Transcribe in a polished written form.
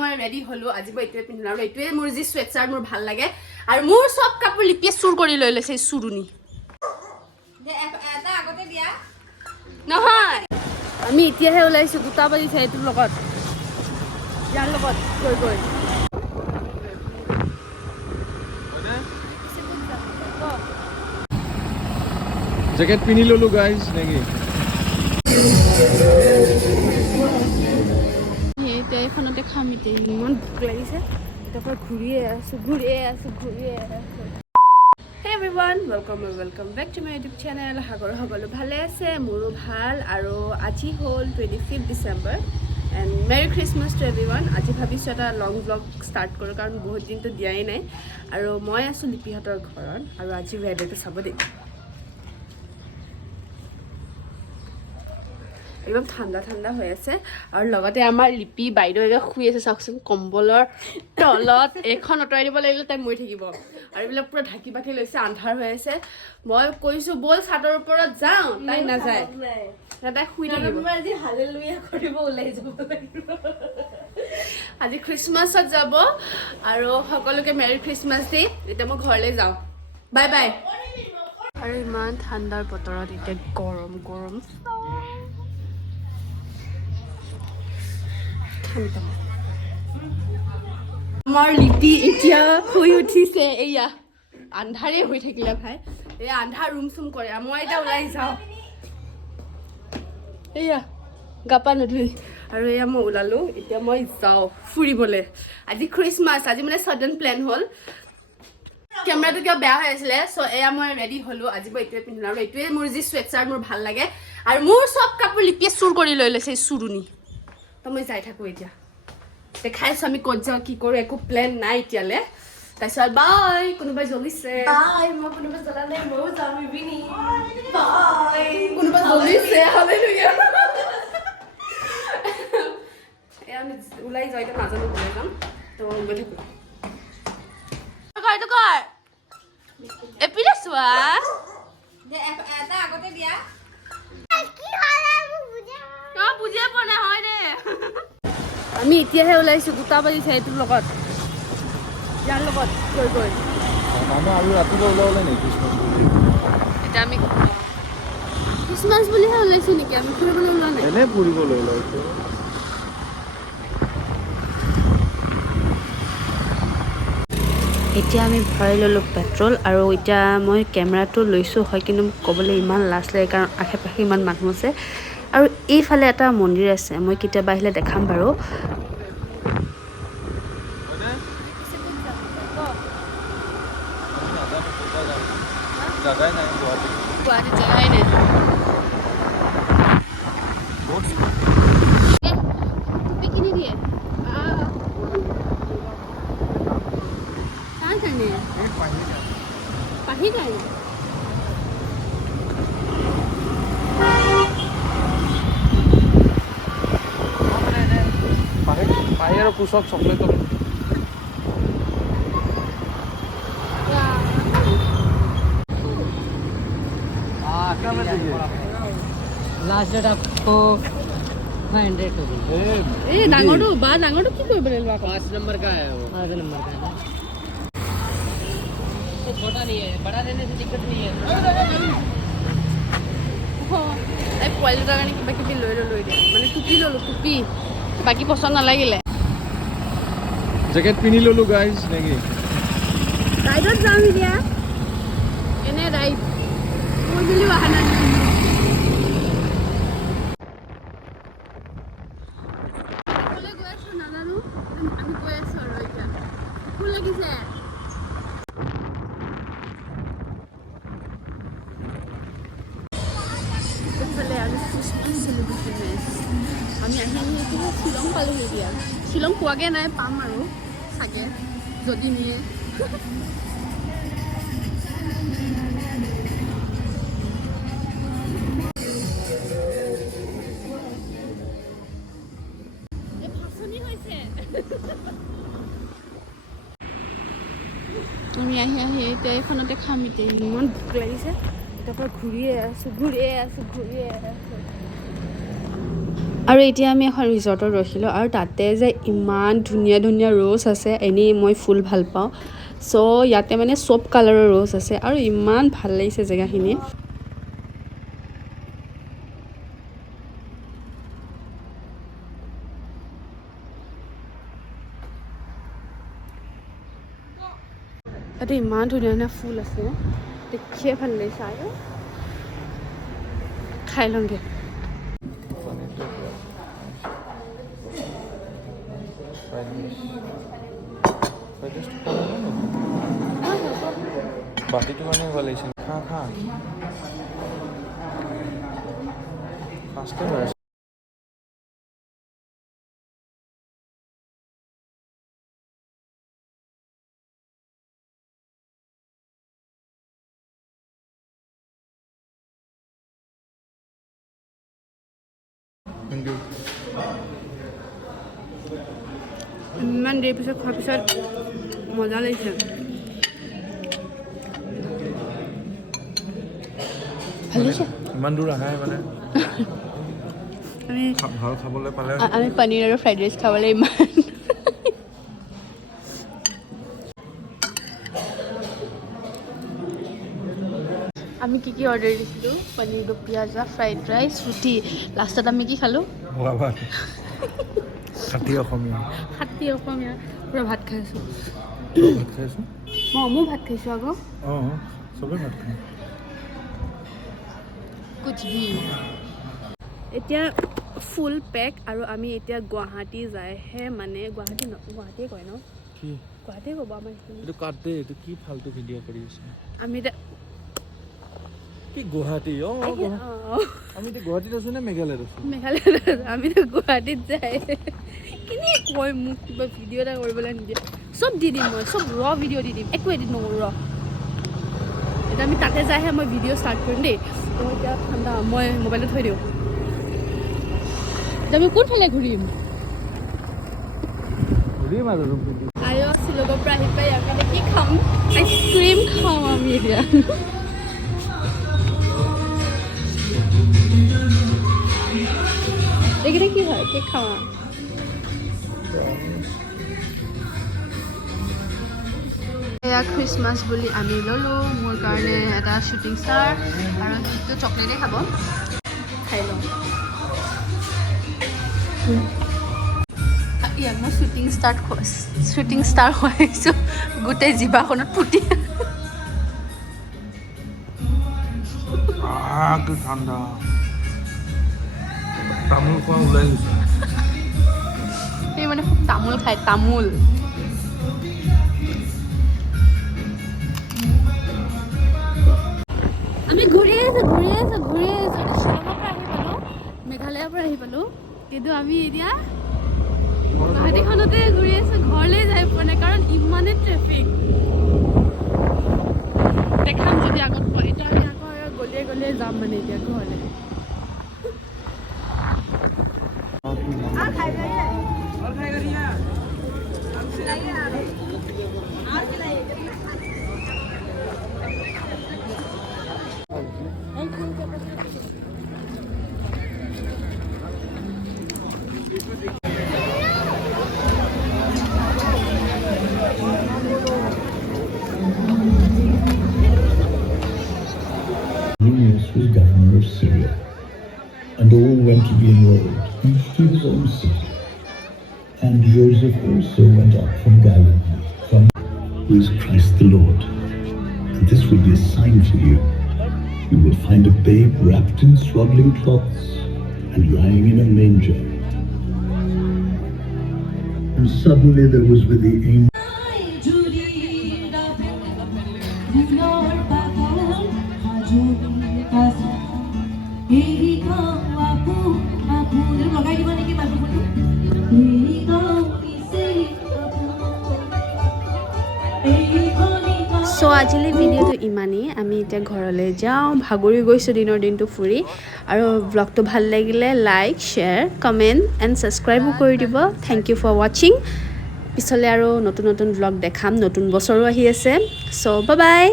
মই ৰেডি হলো আজি মই এইটোৱে পিন্ধিম আৰু এইটোৱে মোৰ যি স্ৱেটশাৰ্ট মোৰ ভাল লাগে আৰু মোৰ সব কাপোৰ লিপিয়ে চুৰ কৰি লৈ লৈছে চুৰুনি এটা আগতে দিয়া নহয় আমি এতিয়াহে ওলাইছো 2টা বাজিছে এইটোৰ লগত ইয়াৰ লগত গৈ গৈ जैकेट पिनी ललो गाइस नेকি এই এখনতে খামিতে ইমান ভোক লাগিছে তারপর ঘুরিয়ে আসো Hey everyone, welcome back to my YouTube channel. Hagor hogolo bhale ase, moro bhal aro aji hol 25th December and Merry Christmas to everyone. Aji bhabisu eta long vlog start koro karon bahut din to diyai nai aro moi asu lipi hator ghoron aro aji weather to sabo de একদম ঠাণ্ডা ঠাণ্ডা হৈ আছে আৰু লগতে আমাৰ লিপি বাইদেউ একে শুই আছে চাওকচোন কম্বলৰ তলত এখন অতৰাই দিব লাগিলে তাই মৰি থাকিব আৰু এইবিলাক পুৰা ঢাকি বাকি লৈছে আন্ধাৰ হৈ আছে মই কৈছো বল ছাদৰ ওপৰত যাওঁ তাই নাযায় তাই শুই থাকিব আজি হালেলুয়া কৰিব ওলাই যাব আজি খ্ৰীষ্টমাছত যাব আৰু সকলোকে মেৰি খ্ৰীষ্টমাছ ডে এতিয়া মই ঘৰলৈ যাওঁ বাই বাই আৰু ইমান ঠাণ্ডাৰ বতৰত এতিয়া গৰম আমাৰ লিপি এতিয়া শুই উঠিছে এয়া আন্ধাৰে হৈ থাকিলে ভাই এই আন্ধাৰ ৰুম চুম কৰে মই এটা ওলাই যাওঁ এয়া গাপা নধুই আৰু এয়া মই ওলালো এতিয়া মই যাওঁ ফুৰিবলৈ আজি খ্ৰীষ্টমাছ আজি মানে সডেন প্লেন হ'ল কেমেৰাটো কিয় বেয়া হৈ আছিলে চ' এয়া মই ৰেডি হলো আজি মই এইটোৱে পিন্ধিম আৰু এইটোৱে মোৰ যি স্ৱেটশাৰ্ট মোৰ ভাল লাগে আৰু মোৰ সব কাপোৰ লিপিয়ে চুৰ কৰি লৈ লৈছে চুৰুনি তো মই যাই থাকো এতিয়া দেখাইছো আমি ক'ত যাওঁ কি কৰো একো প্লেন নাই এতিয়ালে তাৰপিছত বাই কোনোবাই জ্বলিছে বাই মই কোনোবাই জ্বলা নাই ময়ো যাম ইভিনিং বাই কোনোবাই জ্বলিছে হালেলুয়া এয়া আমি ওলাই যাই এতিয়া নাজানো ওলাই যাম তো গৈ থাকো এইটো কৰ এপিলে চোৱা এটা আগতে দিয়া বুজিয়ে পোৱা নাই হয় দে আমি এতিয়াহে ওলাইছো 2টা বাজিছে এইটোৰ লগত ইয়াৰ লগত গৈ গৈ মানে আৰু ৰাতিপুৱা ওলালে নে খ্ৰীষ্টমাছ বুলি এটা আমি খ্ৰীষ্টমাছ বুলিহে ওলাইছো নেকি আমি ফুৰিবলৈ ওলোৱা নাই এনে ফুৰিবলৈ ওলাইছো এতিয়া আমি ভৰাই ল'লোঁ পেট্ৰল আৰু এতিয়া মই কেমেৰাটো লৈছোঁ হয় কিন্তু মোক ক'বলৈ ইমান লাজ লাগে কাৰণ আশে পাশে ইমান মানুহ আছে আৰু এইফালে এটা মন্দিৰ আছে মই কেতিয়াবা আহিলে দেখাম বাৰু জাগাই নাই গুৱাহাটীত জাগাই নাই টুপি কিনি দিয়ে কাৰ কাৰণে পাহি কাৰণে পাহি আৰু কুচক চকলেট लास्ट डेट आपको 500 होगी এই ডাঙৰটো বা ডাঙৰটো কি কৰিব লাগিব আকৌ 5 नंबर का है वो 5 नंबर का है ना तो छोटा नहीं है बड़ा देने से दिक्कत नहीं है এই পোৱালি দুটাৰ কাৰণে কিবা কিবি লৈ দিয়া মানে টুপি ল'লো টুপি বাকী পচন্দ নালাগিলে জেকেট পিনি ললো গাইস নেকি ৰাইডত যাম এতিয়া এনে ৰাইড মই বুলি অহা নাই নাজানো আমি গৈ আছো আৰু এতিয়া ফুল লাগিছে আমি আহি এতিয়া শ্বিলং পালোহি এতিয়া শ্বিলং পোৱাগৈ নাই পাম আৰু চাগে যদি নিয়ে আমি আহি এতিয়া এইখনতে খাম এতিয়া ইমান ভোক লাগিছে তারপর ঘুরিয়ে আসো আৰু এতিয়া আমি এখন ৰিজৰ্টত ৰখিলোঁ আৰু তাতে যে ইমান ধুনীয়া ধুনীয়া ৰ'জ আছে এনেই মই ফুল ভাল পাওঁ চ' ইয়াতে মানে চব কালাৰৰ ৰ'জ আছে আৰু ইমান ভাল লাগিছে জেগাখিনি তাতে ইমান ধুনীয়া ধুনীয়া ফুল আছে দেখিয়ে ভাল লাগিছে আৰু খাই লওঁগে বাতিটো মানে ভাল লাগিছে খা খা ফাৰ্ষ্ট টাইম ইমান দেৰি পিছত খোৱাৰ পিছত মজা লাগিছে ভাল লাগিছে ইমান দূৰ আহাই মানে আমি ভাল খাবলৈ পালে আমি পনীৰ আৰু ফ্ৰাইড ৰাইচ খাবলৈ ইমান আমি কি অৰ্ডাৰ দিছিলোঁ পনীৰ দো পিয়াজা ফ্ৰাইড ৰাইচ ৰুটি লাষ্টত আমি কি খালোঁ খাটি অসমীয়া পূৰা ভাত খাইছোঁ ভাত খাইছোঁ ময়ো ভাত খাইছোঁ আকৌ অঁ চবেই ভাত খায় কুচবি এতিয়া ফুল পেক আৰু আমি এতিয়া গুৱাহাটী যায়হে মানে গুৱাহাটীয়ে কয় ন কি গুৱাহাটীয়ে ক'ব আমাৰ এইটো কাটে এইটো কি ফাল্টু ভিডিঅ' কৰি আছে আমি এতিয়া কি গুৱাহাটী আমি এতিয়া গুৱাহাটীত আছোঁ নে মেঘালয়ত আছোঁ মেঘালয়ত আমিতো গুৱাহাটীত যায় কিনে কয় মোক কিবা ভিডিঅ' এটা কৰিবলৈ নিদিয়ে চব দি দিম মই চব ৰ ভিডিঅ' দি দিম একো এডিট নকৰোঁ ৰ এতিয়া আমি তাতে যায়হে মই ভিডিঅ' ষ্টাৰ্ট কৰিম দেই মই এতিয়া ঠাণ্ডা মই মোবাইলত থৈ দিওঁ এতিয়া আমি কোনফালে ঘূৰিম আই শ্বিলঙৰ পৰা আহি পাই আমি এতিয়া কি খাম আইচক্ৰীম খাওঁ আমি এতিয়া এইকেইটা কি হয় কেক খাওঁ এয়া খ্ৰীষ্টমাছ বুলি আমি ল'লোঁ মোৰ কাৰণে এটা শ্বুটিং ষ্টাৰ আৰু কেকটো চকলেটে খাব খাই লওঁ ইয়াত মই শ্বুটিং ষ্টাৰ খুৱাইছোঁ গোটেই জিভাখনত ফুটি ঠাণ্ডা তামোল খোৱা ওলাই গৈছে সেই মানে খুব তামোল খায় তামোল আমি ঘূৰি আছোঁ শ্বিলঙৰ পৰা আহি পালোঁ মেঘালয়ৰ পৰা আহি পালোঁ কিন্তু আমি এতিয়া গুৱাহাটীখনতে ঘূৰি আছোঁ ঘৰলৈ যাই পোৱা নাই কাৰণ ইমানেই ট্ৰেফিক দেখাম যদি আগত পোৱা এতিয়া আমি আকৌ গলিয়ে যাম মানে এতিয়া ঘৰলৈ Was governor of Syria, and all went to be enrolled, each to his own city. And Joseph also went up from Galilee, who is Christ the Lord. And this will be a sign for you. You will find a babe wrapped in swaddling cloths and lying in a manger. And suddenly there was with the angel চ' আজিলৈ ভিডিঅ'টো ইমানেই আমি এতিয়া ঘৰলৈ যাওঁ ভাগৰি গৈছোঁ দিনটো ফুৰি আৰু ব্লগটো ভাল লাগিলে লাইক শ্বেয়াৰ কমেণ্ট এণ্ড ছাবস্ক্ৰাইবো কৰি দিব থেংক ইউ ফৰ ৱাচিং পিছলৈ আৰু নতুন ব্লগ দেখাম নতুন বছৰো আহি আছে চ' বাই